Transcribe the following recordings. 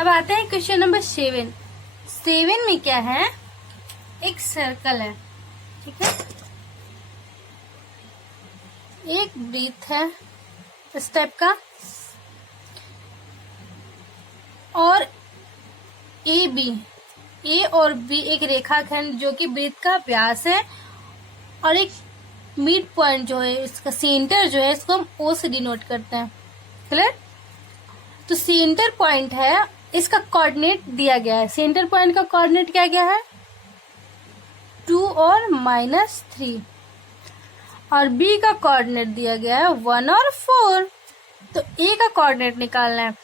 अब आते हैं क्वेश्चन नंबर 7। 7 में क्या है, एक सर्कल है, ठीक है, एक वृत्त है इस टाइप का, और ए और बी एक रेखाखंड जो कि वृत्त का व्यास है, और एक मिड पॉइंट जो है, इसका सेंटर जो है, इसको हम ओ से डिनोट करते हैं। क्लियर? तो सेंटर पॉइंट है, इसका कोऑर्डिनेट दिया गया है। सेंटर पॉइंट का कोऑर्डिनेट क्या गया है, 2 और -3, और बी का कोऑर्डिनेट दिया गया है 1 और 4। तो ए का कोऑर्डिनेट निकालना है,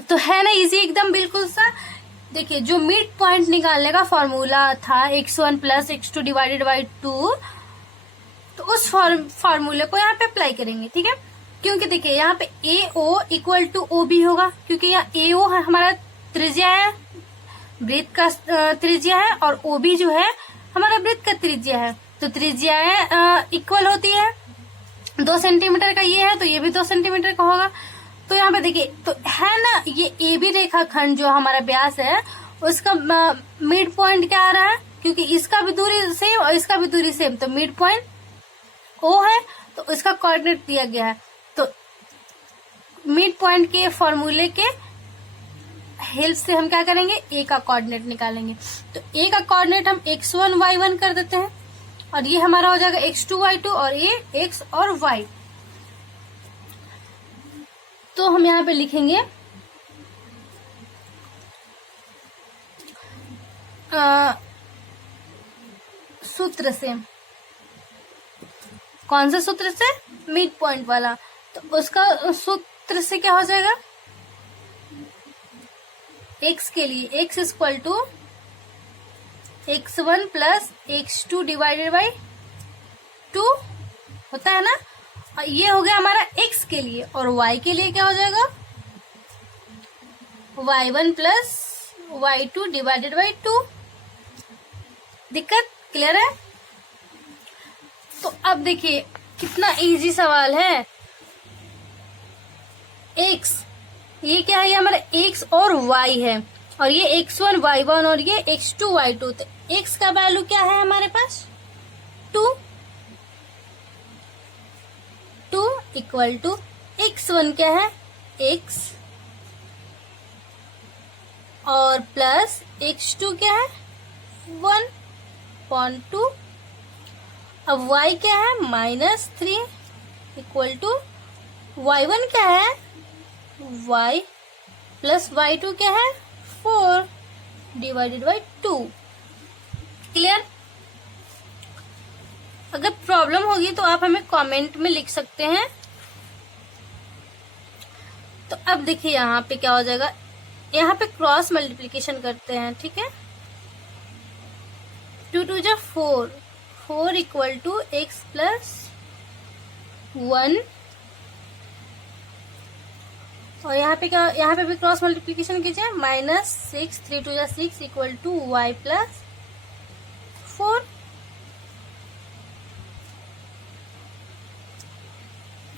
तो है ना इजी एकदम, बिल्कुल सा। देखिए, जो मिड पॉइंट निकालने का फॉर्मूला था x1 + x2 डिवाइडेड बाई 2, तो उस फॉर्मूले को यहाँ पे अप्लाई करेंगे, ठीक है। क्योंकि देखिए यहाँ पे AO इक्वल टू OB होगा, क्योंकि यहाँ AO है हमारा त्रिज्या है, वृत्त का त्रिज्या है, और OB जो है हमारा वृत्त का त्रिज्या है। तो त्रिज्या इक्वल होती है, 2 सेंटीमीटर का ये है तो ये भी 2 सेंटीमीटर का होगा। तो यहाँ पे देखिए, तो है ना, ये AB रेखाखंड जो हमारा व्यास है, उसका मिड पॉइंट क्या आ रहा है, क्योंकि इसका भी दूरी सेम और इसका भी दूरी सेम, तो मिड पॉइंट O है, तो इसका कोऑर्डिनेट दिया गया है। तो मिड पॉइंट के फॉर्मूले के हेल्प से हम क्या करेंगे, ए का कोऑर्डिनेट निकालेंगे। तो ए का कोऑर्डिनेट हम x1 y1 कर देते हैं, और ये हमारा हो जाएगा x2 y2, और ये x और y। तो हम यहाँ पे लिखेंगे सूत्र से, कौन से सूत्र से, मिड पॉइंट वाला। तो उसका सूत्र से क्या हो जाएगा, x के लिए x equal to x1 + x2 divided by 2 होता है ना। और ये हो गया हमारा x के लिए, और y के लिए क्या हो जाएगा, y1 + y2 डिवाइडेड बाई 2। दिक्कत क्लियर है? तो अब देखिए कितना इजी सवाल है। x, ये क्या है, ये हमारा x और y है, और ये x1 y1 और ये x2 y2। तो x का वैल्यू क्या है हमारे पास, 2 इक्वल टू x1 क्या है, x, और प्लस x2 क्या है, 1/2। अब y क्या है, -3 इक्वल टू y1 क्या है, y प्लस y2 क्या है, 4 डिवाइडेड बाई 2। क्लियर? अगर प्रॉब्लम होगी तो आप हमें कमेंट में लिख सकते हैं। तो अब देखिए यहाँ पे क्या हो जाएगा, यहाँ पे क्रॉस मल्टीप्लीकेशन करते हैं, ठीक है। 2 × 2 = 4, 4 इक्वल टू x + 1, और यहाँ पे क्या, यहाँ पे भी क्रॉस मल्टीप्लीकेशन कीजिए, -6, 3 × 2 = 6 इक्वल टू y + 4।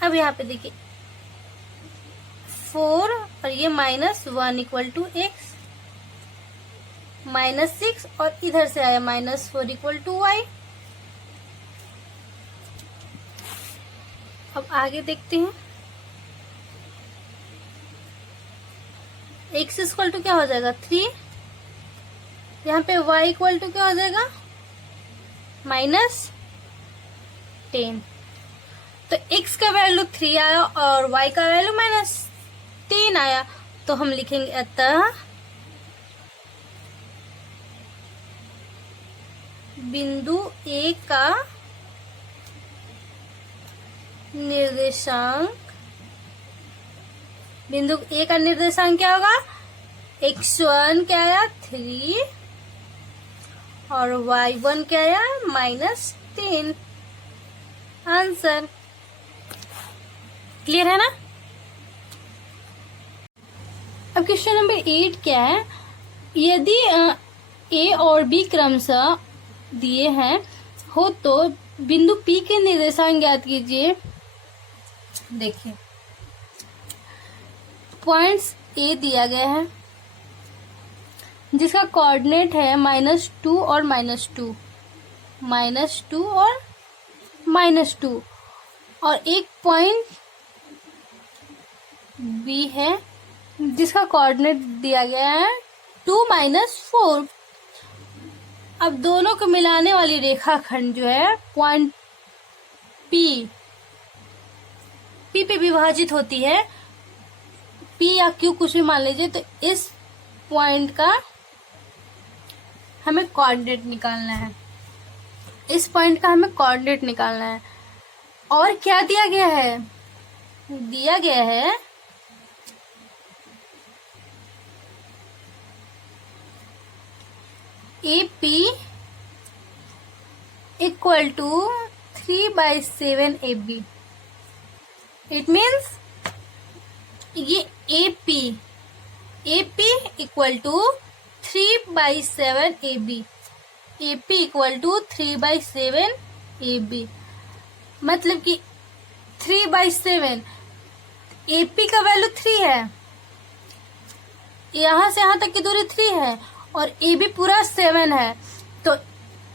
अब यहाँ पे देखिए 4 और ये -1 इक्वल टू x, -6 और इधर से आया -4 इक्वल टू y। अब आगे देखते हैं, x इक्वल टू क्या हो जाएगा, 3, यहाँ पे y इक्वल टू क्या हो जाएगा, -10। तो x का वैल्यू 3 आया और y का वैल्यू -10 आया, तो हम लिखेंगे अतः बिंदु A का निर्देशांक, बिंदु A का निर्देशांक क्या होगा, x1 क्या आया, 3, और y1 क्या आया, -10। आंसर क्लियर है ना। अब क्वेश्चन नंबर 8 क्या है, यदि A और B क्रमशः दिए हैं हो तो बिंदु P के निर्देशांक ज्ञात कीजिए। देखिए पॉइंट्स A दिया गया है, जिसका कोऑर्डिनेट है -2 और -2, -2 और -2, और एक पॉइंट बी है जिसका कोऑर्डिनेट दिया गया है 2 - 4। अब दोनों को मिलाने वाली रेखाखंड जो है पॉइंट पी पे विभाजित होती है, पी या क्यू कुछ भी मान लीजिए। तो इस पॉइंट का हमें कोऑर्डिनेट निकालना है, इस पॉइंट का हमें कोऑर्डिनेट निकालना है। और क्या दिया गया है? दिया गया है AP equal to 3/7 AB। It means ये AP equal to 3/7 AB, AP equal to 3/7 AB। मतलब कि 3/7, AP का वैल्यू 3 है, यहां से यहां तक की दूरी 3 है, और AB पूरा 7 है। तो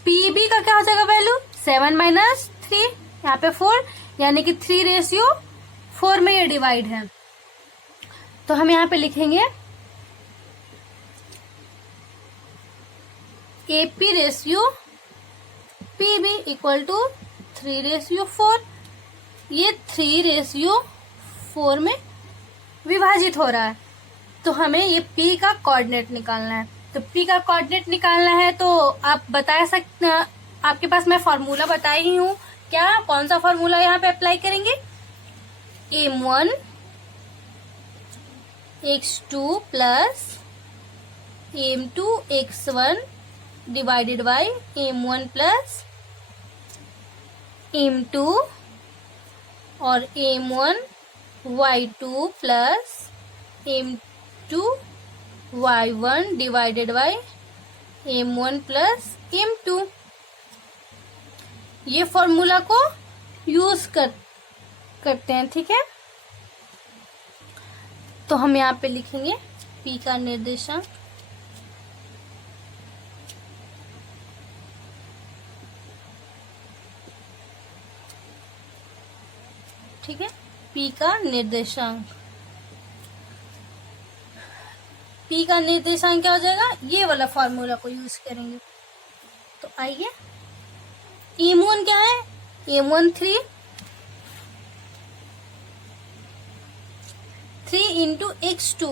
PB का क्या हो जाएगा वैल्यू? 7 - 3, यहाँ पे 4, यानी कि 3:4 में ये डिवाइड है। तो हम यहाँ पे लिखेंगे AP ratio PB equal to 3:4। ये 3:4 में विभाजित हो रहा है। तो हमें ये P का कोऑर्डिनेट निकालना है। तो P का कोऑर्डिनेट निकालना है तो आप बता सकते, आपके पास मैं फॉर्मूला बताई ही हूँ। क्या, कौन सा फॉर्मूला यहाँ पे अप्लाई करेंगे? M1 x2 plus M2 x1 divided by M1 plus M2 और M1 y2 plus M2 y1 divided by M1 plus M2। ये फॉर्मूला को यूज करते हैं, ठीक है। तो हम यहाँ पे लिखेंगे P का निर्देशांक, ठीक है, P का निर्देशांक। P का निर्देशांक क्या हो जाएगा? ये वाला फॉर्मूला को यूज करेंगे। तो आइए, M1 क्या है? M1 3 into x2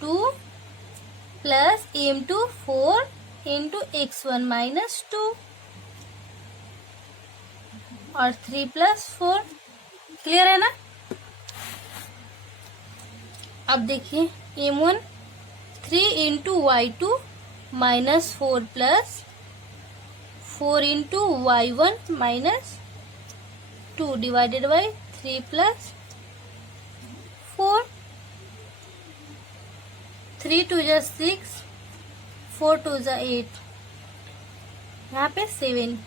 2 plus M2 4 into x1 -2 और 3 + 4। क्लियर है ना? अब देखिए M1 3 into y2 -4 plus 4 into y1 -2 divided by 3 + 4। 3 2 = 6, 4 2 = 8, यहाँ पे 7,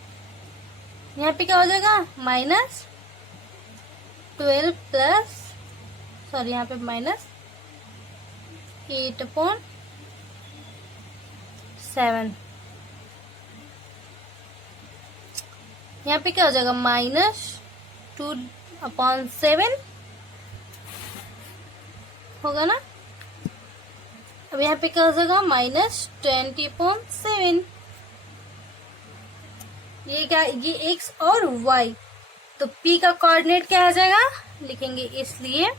यहाँ पे क्या हो जाएगा? -12 प्लस, सॉरी यहाँ पे -8/7। यहाँ पे क्या हो जाएगा? -2/7 होगा ना। अब यहाँ पे क्या हो जाएगा? -20/7। ये क्या? ये x और y। तो P का कोऑर्डिनेट क्या आ जाएगा? लिखेंगे, इसलिए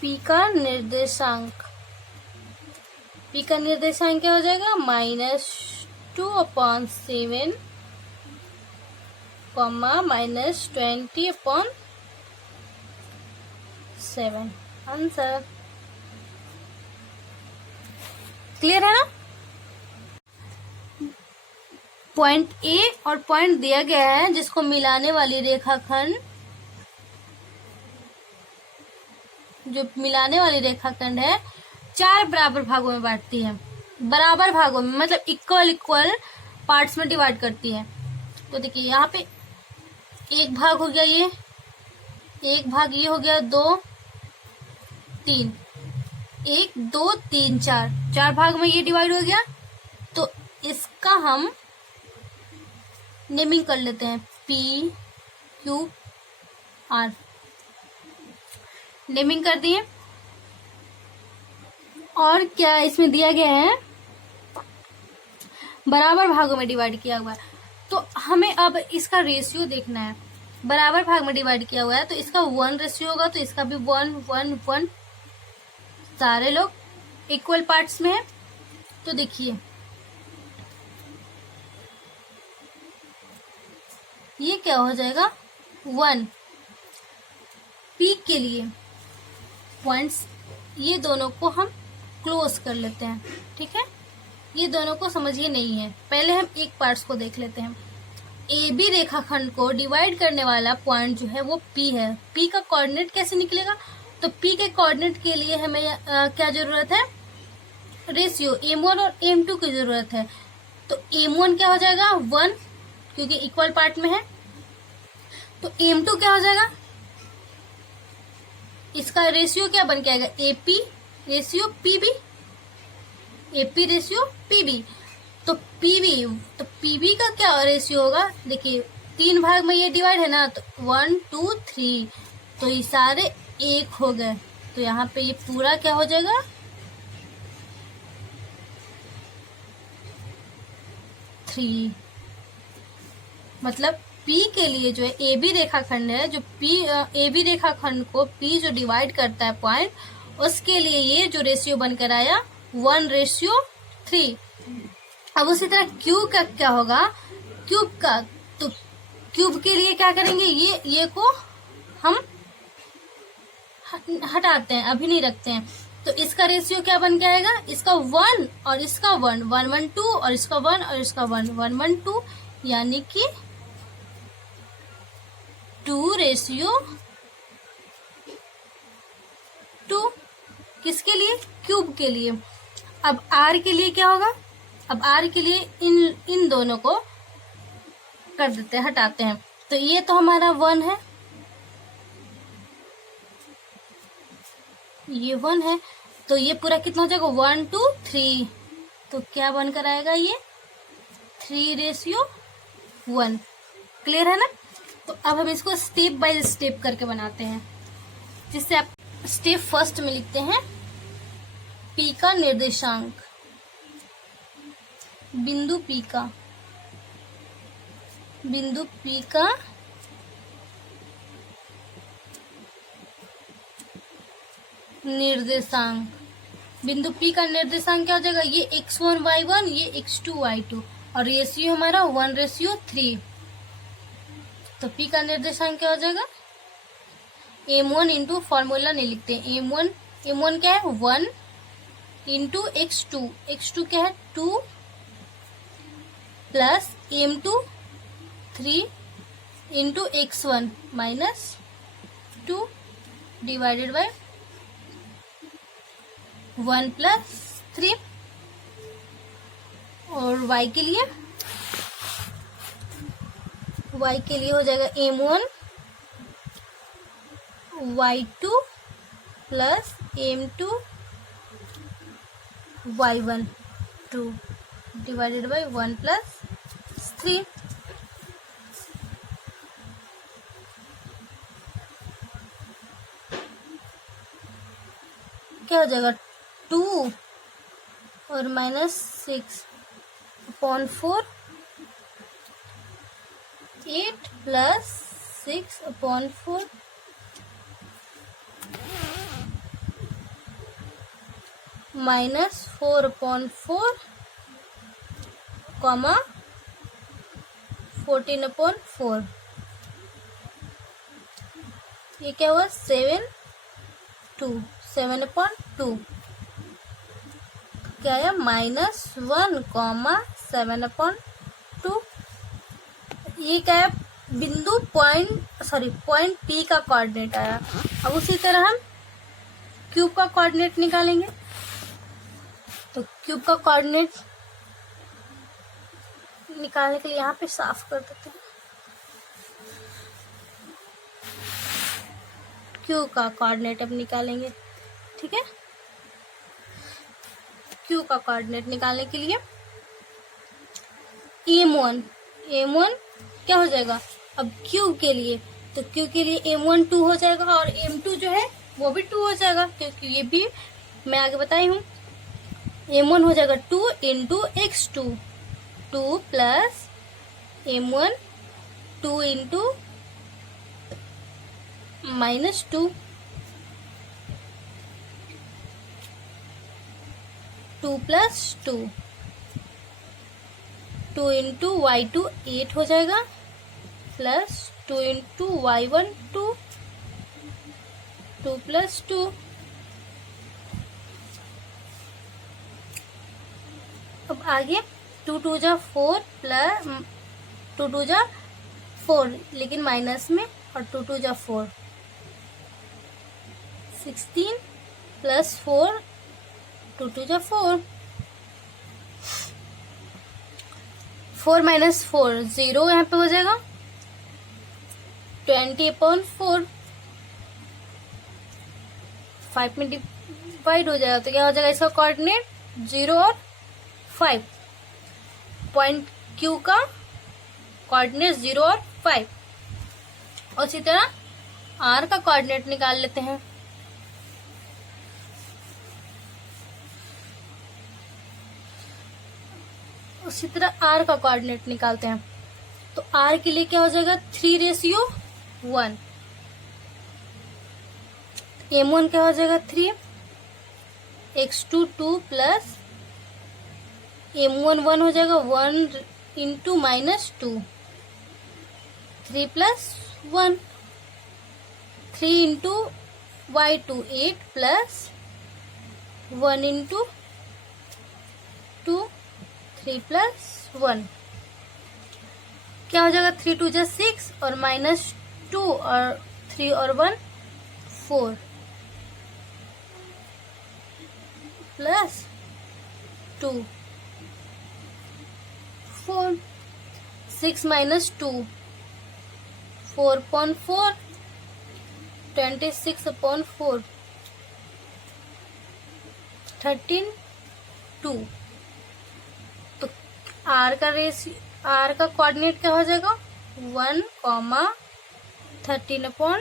P का निर्देशांक क्या हो जाएगा? -2/7, -20/7। आंसर क्लियर है ना? पॉइंट A और पॉइंट दिया गया है जिसको मिलाने वाली रेखाखंड, जो मिलाने वाली रेखाखंड है 4 बराबर भागों में बांटती है। बराबर भागों में मतलब इक्वल पार्ट्स में डिवाइड करती है। तो देखिए यहाँ पे एक भाग हो गया, ये एक भाग ये हो गया 2, 3, 1 2 3 4, 4 भाग में ये डिवाइड हो गया। तो इसका हम नेमिंग कर लेते हैं PQR, नेमिंग कर दिए। और क्या इसमें दिया गया है, बराबर भागों में डिवाइड किया हुआ है। तो हमें अब इसका रेशियो देखना है। बराबर भाग में डिवाइड किया हुआ है तो इसका 1 रेशियो होगा, तो इसका भी 1 1 1, सारे लोग इक्वल पार्ट्स में है। तो देखिए ये क्या हो जाएगा, 1 P के लिए पॉइंट्स, ये दोनों को हम क्लोज कर लेते हैं। ठीक है, ये दोनों को समझिए नहीं है, पहले हम एक पार्ट्स को देख लेते हैं। ए बी रेखाखंड को डिवाइड करने वाला पॉइंट जो है वो P है। P का कोऑर्डिनेट कैसे निकलेगा, तो P के कोऑर्डिनेट के लिए हमें क्या जरूरत है, रेशियो M1 और M2 की जरूरत है। तो M1 क्या हो जाएगा 1, क्योंकि इक्वल पार्ट में है। तो M2 क्या हो जाएगा, इसका रेशियो क्या बन के आएगा, AP ratio PB, AP ratio PB। तो PB का क्या रेशियो होगा, देखिए 3 भाग में ये डिवाइड है ना, तो 1 2 3, तो ये सारे 1 हो गए। तो यहाँ पे ये पूरा क्या हो जाएगा, 3। मतलब P के लिए जो है AB रेखाखंड है, जो AB रेखाखंड को P जो डिवाइड करता है पॉइंट, उसके लिए ये जो रेशियो बनकर आया 1:3। अब उसी तरह क्यूब का क्या होगा, क्यूब का, तो क्यूब के लिए क्या करेंगे, ये को हम हटाते हैं, अभी नहीं रखते हैं। तो इसका रेशियो क्या बन के आएगा, इसका 1 और इसका 1 1 1 2, और इसका 1 और इसका 1 1 1 2, यानी कि 2:2। किसके लिए, क्यूब के लिए। अब R के लिए क्या होगा, अब R के लिए इन दोनों को कर देते हैं, हटाते हैं। तो ये तो हमारा 1 है, ये 1 है, तो ये पूरा कितना हो जाएगा 1 2 3। तो क्या बनकर आएगा, ये 3:1। क्लियर है ना। तो अब हम इसको स्टेप बाय स्टेप करके बनाते हैं, जिससे आप स्टेप फर्स्ट में लिखते हैं P का निर्देशांक, बिंदु P का निर्देशांक, बिंदु P का निर्देशांक क्या हो जाएगा, ये x1 y1, ये x2 y2, और रेशियो हमारा 1:3। तो P का निर्देशांक क्या हो जाएगा, M1 इंटू, फॉर्मूला नहीं लिखते, M1 क्या है 1 इंटू x2 क्या है 2, plus M2 3 into x1 -2 divided by 1 + 3। और y के लिए हो जाएगा M1 y2 plus M2 y1 2 divided by 1 + 3। क्या हो जाएगा 2 और -6/4, 8 + 6/4 -4/4, 14/4। ये क्या हुआ 7/2 क्या है -1,7/2। ये क्या है, पॉइंट P का कोऑर्डिनेट आया। अब उसी तरह हम क्यूब का कोऑर्डिनेट निकालेंगे। तो क्यूब का कोऑर्डिनेट निकालने के लिए यहाँ पे साफ कर देते हैं। क्यूब का कोऑर्डिनेट अब निकालेंगे। ठीक है। क्यू का कोऑर्डिनेट निकालने के लिए m1 क्या हो जाएगा, अब क्यू के लिए, तो क्यू के लिए m1 2 हो जाएगा और m2 जो है वो भी 2 हो जाएगा, क्योंकि ये भी मैं आगे बताई हूँ। m1 हो जाएगा 2 into x2, 2 plus m1 2 into -2, 2 plus 2, 2 into y2 8 हो जाएगा, प्लस 2 इंटू y1 2, 2 प्लस 2, अब आगे 2 2 जा 4 प्लस 2 2 जा 4 लेकिन माइनस में, और 2 2 जा 4, 16 प्लस 4, 2 2 जा 4, 4 माइनस 4 0 यहाँ पे हो जाएगा, 20/4 5 में डिवाइड हो जाएगा, तो क्या हो जाएगा इसका कोऑर्डिनेट 0 और 5। पॉइंट क्यू का कोऑर्डिनेट 0 और 5। और इसी तरह आर का कोऑर्डिनेट निकाल लेते हैं। उसी तरह आर का कोऑर्डिनेट निकालते हैं, तो आर के लिए क्या हो जाएगा 3:1, m1 क्या हो जाएगा 3, x2 2 प्लस m1 1 हो जाएगा 1 into -2, 3 plus 1, 3 into y2 8 plus 1 into 2, 3 plus 1, क्या हो जाएगा 3 2 जा 6 और -2 और 3 और 1 4 प्लस 2 4, 6 minus 2 4/4, 26/4, 13 2। तो आर का कोऑर्डिनेट क्या हो जाएगा 1, 13/2,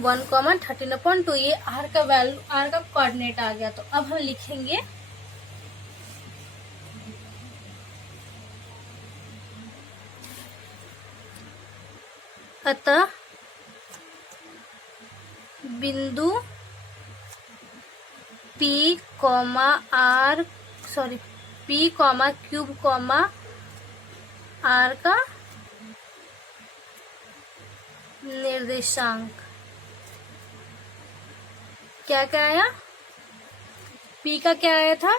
1, 13/2, ये आर का वैल्यू, आर का कोऑर्डिनेट आ गया। तो अब हम लिखेंगे अतः बिंदु P, क्यूब, आर का निर्देशांक क्या क्या आया, P का क्या आया था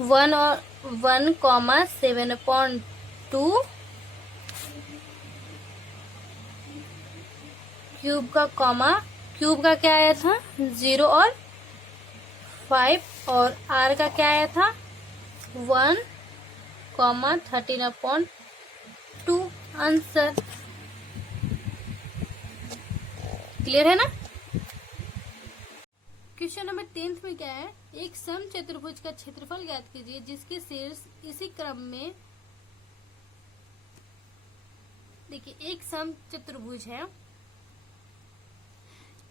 1,7/2, क्यूब का क्या आया था 0 और 5, और आर का क्या आया था 1, 13/2। आंसर क्लियर है ना। क्वेश्चन नंबर 10 में क्या है, एक समचतुर्भुज का क्षेत्रफल ज्ञात कीजिए जिसके शीर्ष इसी क्रम में, देखिए एक समचतुर्भुज है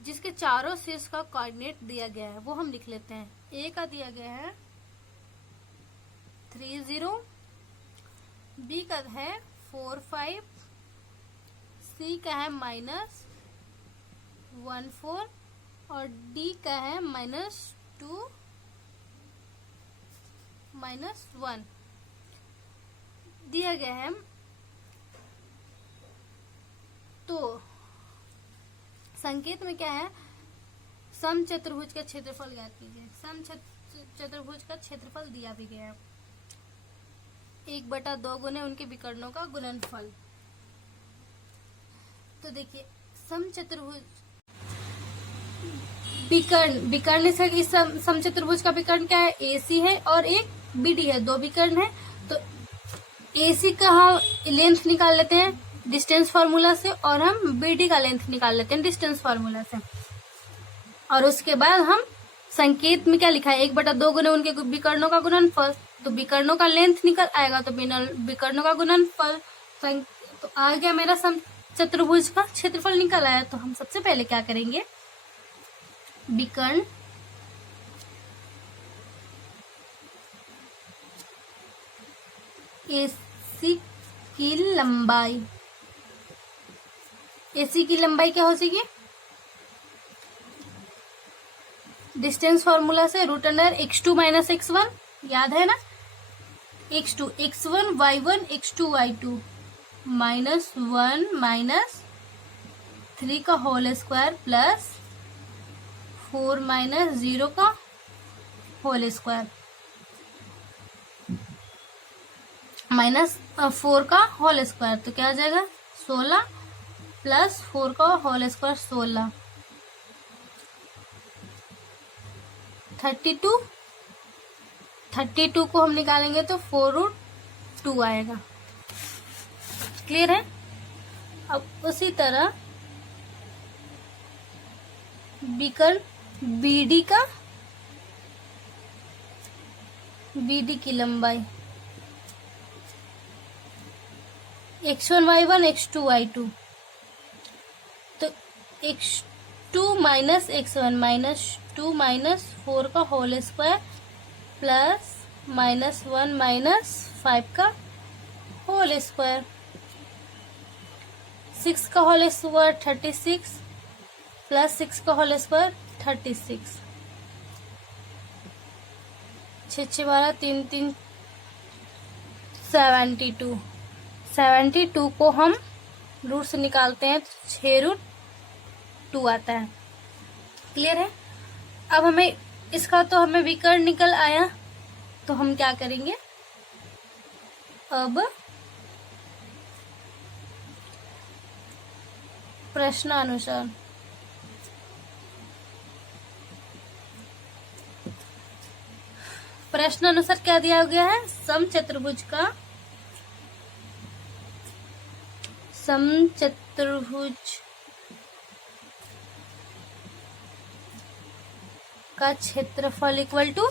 जिसके चारों शीर्ष का कोऑर्डिनेट दिया गया है, वो हम लिख लेते हैं। ए का दिया गया है 3 0, बी का है 4 5, सी का है -1 4 और डी का है -2 -1 दिया गया है। तो संकेत में क्या है, समचतुर्भुज का क्षेत्रफल ज्ञात कीजिए। समचतुर्भुज का क्षेत्रफल दिया भी गया है 1/2 गुने उनके विकर्णों का गुणनफल। तो देखिए समचतुर्भुज विकर्ण से इस समचतुर्भुज का विकर्ण क्या है, AC है और एक BD है, 2 विकर्ण है। तो AC का हम लेंथ निकाल लेते हैं डिस्टेंस फार्मूला से, और हम बीडी का लेंथ निकाल लेते हैं डिस्टेंस फार्मूला से। और उसके बाद हम संकेत में क्या लिखा है, 1/2 गुना उनके विकर्णों का गुणनफल, तो विकर्णों का लेंथ निकल आएगा, तो विकर्णों का गुणनफल। तो आ गया मेरा चतुर्भुज का क्षेत्रफल निकल आया। तो हम सबसे पहले क्या करेंगे, विकर्ण एसी की लंबाई, एसी की लंबाई क्या हो जाएगी, डिस्टेंस फॉर्मूला से √अंडर x2 - x1, याद है ना, x2 x1 y1 x2 y2 -1 - 3 का होल स्क्वायर प्लस 4 - 0 का होल स्क्वायर माइनस 4 का होल स्क्वायर, तो क्या आ जाएगा 16 प्लस 4 का होल स्क्वायर 16, 32 को हम निकालेंगे तो 4√2 आएगा। क्लियर है। अब उसी तरह विकर्ण बीडी की लंबाई x1 y1 x2 y2, तो x2 - x1 -2 - 4 का होल स्क्वायर प्लस -1 - 5 का होल स्क्वायर, 6 का होल स्क्वायर 36 प्लस 6 का होल स्क्वायर 36, 6 6 12 3 3 72, 72 को हम रूट से निकालते हैं तो 6√2 आता है। क्लियर है। अब हमें इसका तो हमें विकर्ण निकल आया, तो हम क्या करेंगे, अब प्रश्नानुसार क्या दिया गया है, समचतुर्भुज का क्षेत्रफल इक्वल टू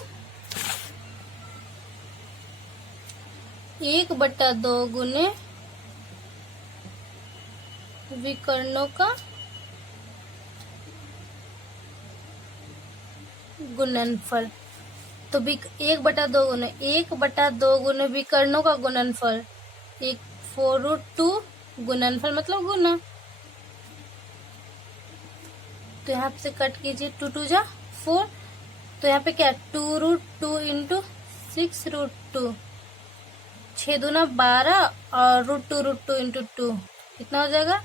1/2 गुने विकर्णों का गुणनफल। तो 1/2 गुने विकर्णों का गुणनफल, 4√2 गुणनफल मतलब गुना, तो यहाँ पे कट कीजिए, 2 2 जा 4, तो यहाँ पे क्या 2√2 इंटू 6√2, 6 दूना 12 और √2 इंटू 2 कितना हो जाएगा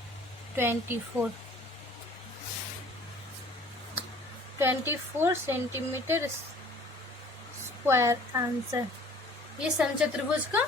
24 सेंटीमीटर स्क्वायर आंसर। ये समचतुर्भुज का